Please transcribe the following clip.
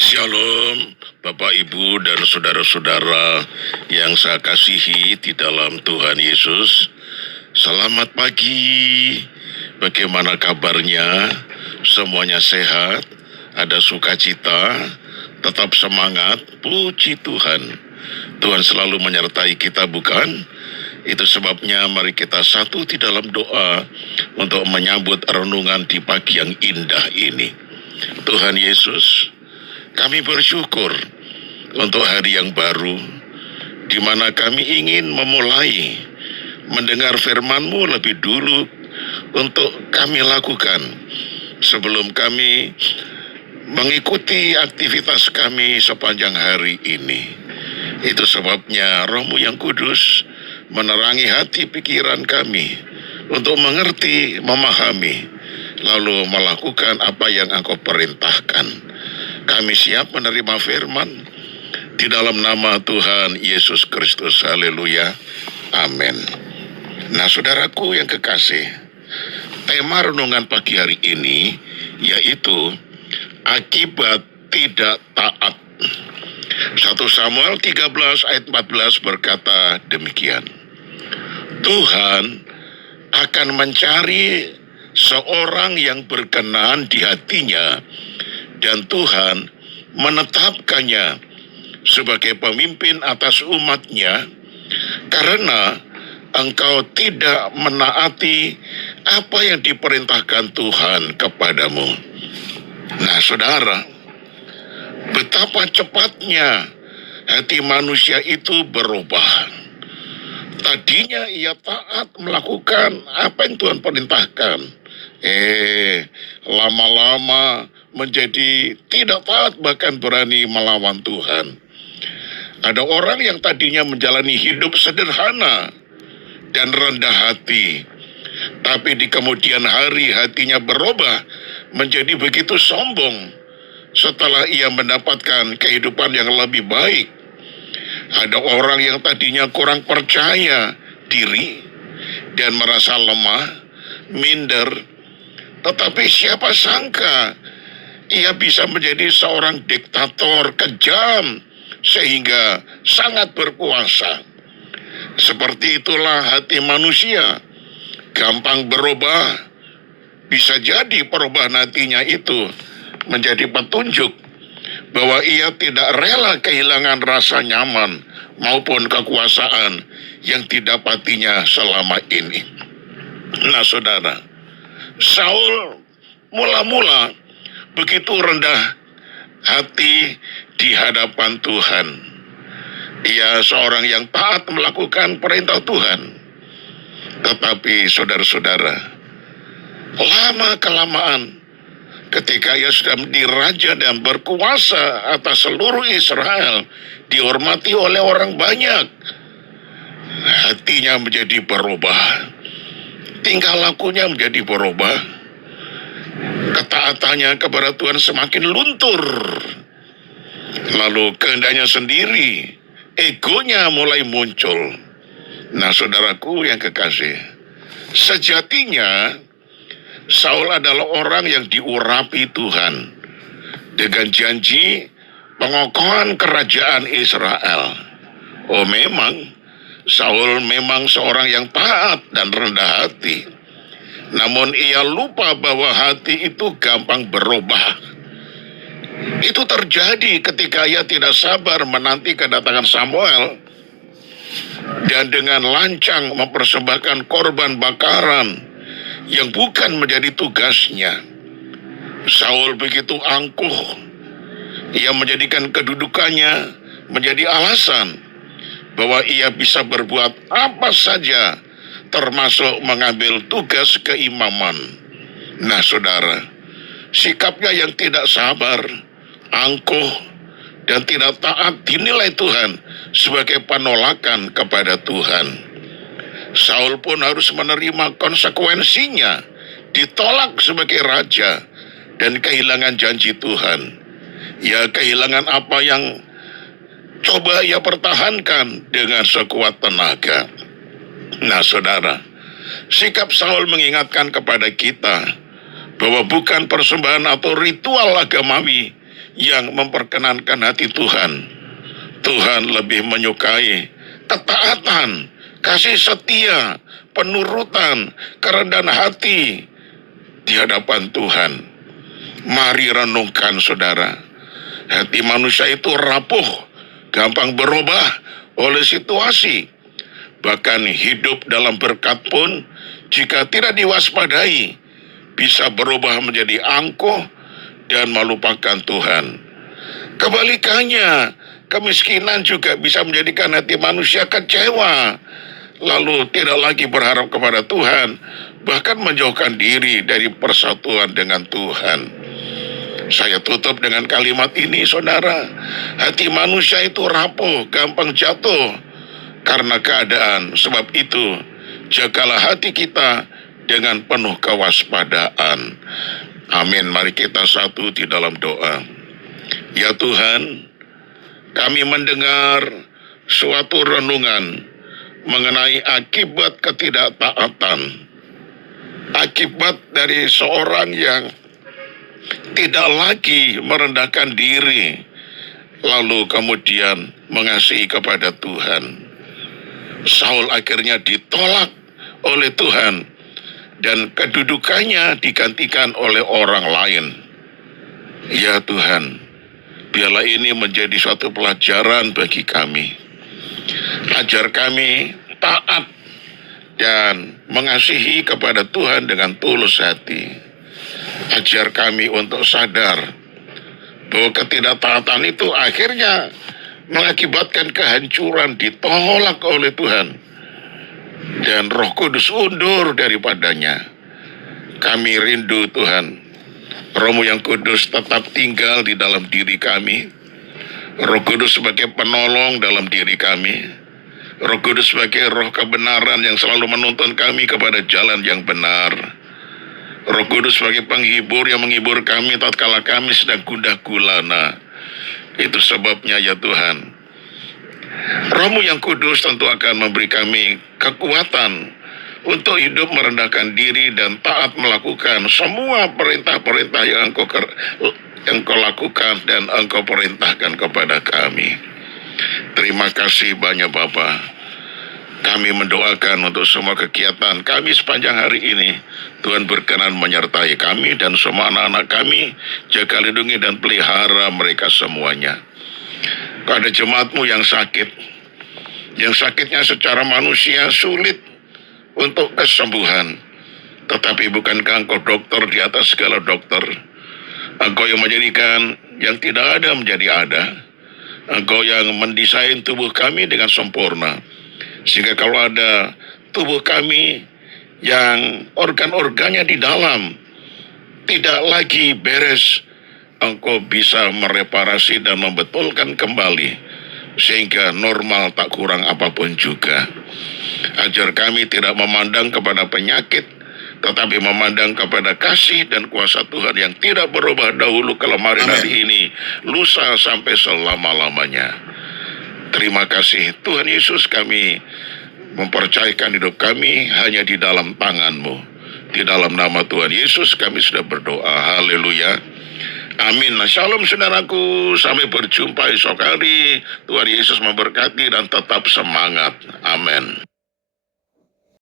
Shalom, Bapak, Ibu, dan saudara-saudara yang saya kasihi di dalam Tuhan Yesus. Selamat pagi, bagaimana kabarnya? Semuanya sehat, ada sukacita, tetap semangat, puji Tuhan. Tuhan selalu menyertai kita, bukan? Itu sebabnya mari kita satu di dalam doa untuk menyambut renungan di pagi yang indah ini. Tuhan Yesus, kami bersyukur untuk hari yang baru, di mana kami ingin memulai mendengar firman-Mu lebih dulu untuk kami lakukan sebelum kami mengikuti aktivitas kami sepanjang hari ini. Itu sebabnya Roh-Mu yang kudus menerangi hati pikiran kami untuk mengerti, memahami, lalu melakukan apa yang Engkau perintahkan. Kami siap menerima firman di dalam nama Tuhan Yesus Kristus. Haleluya. Amin. Nah, saudaraku yang kekasih, tema renungan pagi hari ini yaitu akibat tidak taat. 1 Samuel 13 ayat 14 berkata demikian. Tuhan akan mencari seorang yang berkenan di hatinya, dan Tuhan menetapkannya sebagai pemimpin atas umatnya, karena engkau tidak menaati apa yang diperintahkan Tuhan kepadamu. Nah, saudara, betapa cepatnya hati manusia itu berubah. Tadinya ia taat melakukan apa yang Tuhan perintahkan. Lama-lama menjadi tidak taat, bahkan berani melawan Tuhan. Ada orang yang tadinya menjalani hidup sederhana dan rendah hati, tapi di kemudian hari hatinya berubah menjadi begitu sombong setelah ia mendapatkan kehidupan yang lebih baik. Ada orang yang tadinya kurang percaya diri dan merasa lemah, minder, tetapi siapa sangka ia bisa menjadi seorang diktator kejam sehingga sangat berkuasa. Seperti itulah hati manusia, gampang berubah. Bisa jadi perubahan hatinya itu menjadi petunjuk bahwa ia tidak rela kehilangan rasa nyaman maupun kekuasaan yang didapatinya selama ini. Nah, saudara, Saul mula-mula begitu rendah hati di hadapan Tuhan. Ia seorang yang taat melakukan perintah Tuhan. Tetapi saudara-saudara, lama-kelamaan ketika ia sudah menjadi raja dan berkuasa atas seluruh Israel, dihormati oleh orang banyak, hatinya menjadi berubah, tingkah lakunya menjadi berubah, ketaatannya kepada Tuhan semakin luntur. Lalu kehendaknya sendiri, egonya mulai muncul. Nah, saudaraku yang kekasih, sejatinya Saul adalah orang yang diurapi Tuhan dengan janji pengokohan kerajaan Israel. Oh, memang Saul memang seorang yang taat dan rendah hati. Namun ia lupa bahwa hati itu gampang berubah. Itu terjadi ketika ia tidak sabar menanti kedatangan Samuel dan dengan lancang mempersembahkan korban bakaran yang bukan menjadi tugasnya. Saul begitu angkuh. Ia menjadikan kedudukannya menjadi alasan bahwa ia bisa berbuat apa saja, termasuk mengambil tugas keimaman. Nah, saudara, sikapnya yang tidak sabar, angkuh, dan tidak taat dinilai Tuhan sebagai penolakan kepada Tuhan. Saul pun harus menerima konsekuensinya, ditolak sebagai raja dan kehilangan janji Tuhan. Ia kehilangan apa yang coba ia pertahankan dengan sekuat tenaga. Nah, saudara, sikap Saul mengingatkan kepada kita bahwa bukan persembahan atau ritual agamawi yang memperkenankan hati Tuhan. Tuhan lebih menyukai ketaatan, kasih setia, penurutan, kerendahan hati di hadapan Tuhan. Mari renungkan saudara, hati manusia itu rapuh, gampang berubah oleh situasi. Bahkan hidup dalam berkat pun jika tidak diwaspadai bisa berubah menjadi angkuh dan melupakan Tuhan. Kebalikannya, kemiskinan juga bisa menjadikan hati manusia kecewa, lalu tidak lagi berharap kepada Tuhan, bahkan menjauhkan diri dari persatuan dengan Tuhan. Saya tutup dengan kalimat ini, saudara. Hati manusia itu rapuh, gampang jatuh karena keadaan. Sebab itu, jagalah hati kita dengan penuh kewaspadaan. Amin. Mari kita satu di dalam doa. Ya Tuhan, kami mendengar suatu renungan mengenai akibat ketidaktaatan. Akibat dari seorang yang tidak lagi merendahkan diri, lalu kemudian mengasihi kepada Tuhan. Saul akhirnya ditolak oleh Tuhan dan kedudukannya digantikan oleh orang lain. Ya Tuhan, biarlah ini menjadi suatu pelajaran bagi kami. Ajar kami taat dan mengasihi kepada Tuhan dengan tulus hati. Ajar kami untuk sadar bahwa ketidaktaatan itu akhirnya mengakibatkan kehancuran, ditolak oleh Tuhan. Dan Roh Kudus undur daripadanya. Kami rindu Tuhan, Roh-Mu yang kudus tetap tinggal di dalam diri kami. Roh Kudus sebagai penolong dalam diri kami. Roh Kudus sebagai roh kebenaran yang selalu menuntun kami kepada jalan yang benar. Roh Kudus sebagai penghibur yang menghibur kami tatkala kami sedang gundah gulana. Itu sebabnya ya Tuhan, Roh-Mu yang kudus tentu akan memberi kami kekuatan untuk hidup merendahkan diri dan taat melakukan semua perintah-perintah yang Engkau lakukan dan Engkau perintahkan kepada kami. Terima kasih banyak Bapa. Kami mendoakan untuk semua kegiatan kami sepanjang hari ini. Tuhan berkenan menyertai kami dan semua anak-anak kami. Jaga, lindungi dan pelihara mereka semuanya. Pada jemaat-Mu yang sakit, yang sakitnya secara manusia sulit untuk kesembuhan, tetapi bukankah Engkau dokter di atas segala dokter? Engkau yang menjadikan yang tidak ada menjadi ada. Engkau yang mendesain tubuh kami dengan sempurna, sehingga kalau ada tubuh kami yang organ-organnya di dalam tidak lagi beres, Engkau bisa mereparasi dan membetulkan kembali, sehingga normal tak kurang apapun juga. Ajar kami tidak memandang kepada penyakit, tetapi memandang kepada kasih dan kuasa Tuhan yang tidak berubah dahulu kemarin hari ini, lusa sampai selama-lamanya. Terima kasih Tuhan Yesus, kami mempercayakan hidup kami hanya di dalam tangan-Mu. Di dalam nama Tuhan Yesus kami sudah berdoa. Haleluya. Amin. Nah, shalom saudaraku. Sampai berjumpa esok hari. Tuhan Yesus memberkati dan tetap semangat. Amin.